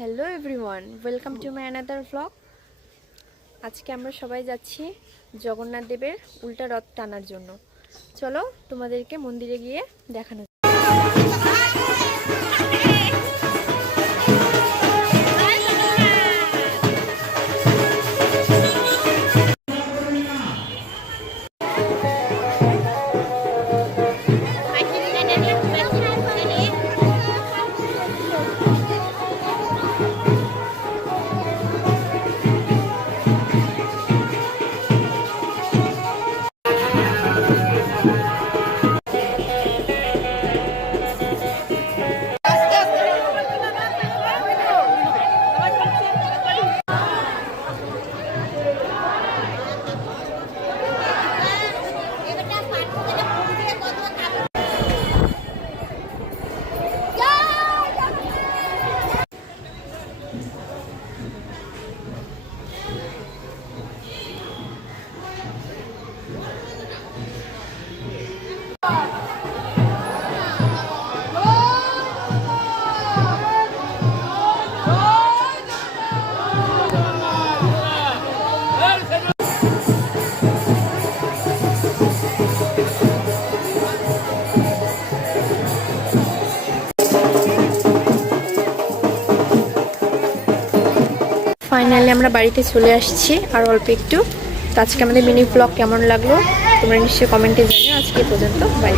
Hello everyone, welcome to my another vlog. আজকে আমরা সবাই যাচ্ছি জগন্নাথ দেবের উল্টা রথ টানার জন্য। চলো তোমাদেরকে মন্দিরে গিয়ে দেখানো। ফাইনালি আমরা বাড়িতে চলে আসছি আর অল্প একটু। তো আজকে আমাদের মিনি ব্লগ কেমন লাগলো তোমরা নিশ্চয়ই কমেন্টে জানিও। আজকে পর্যন্ত বাই।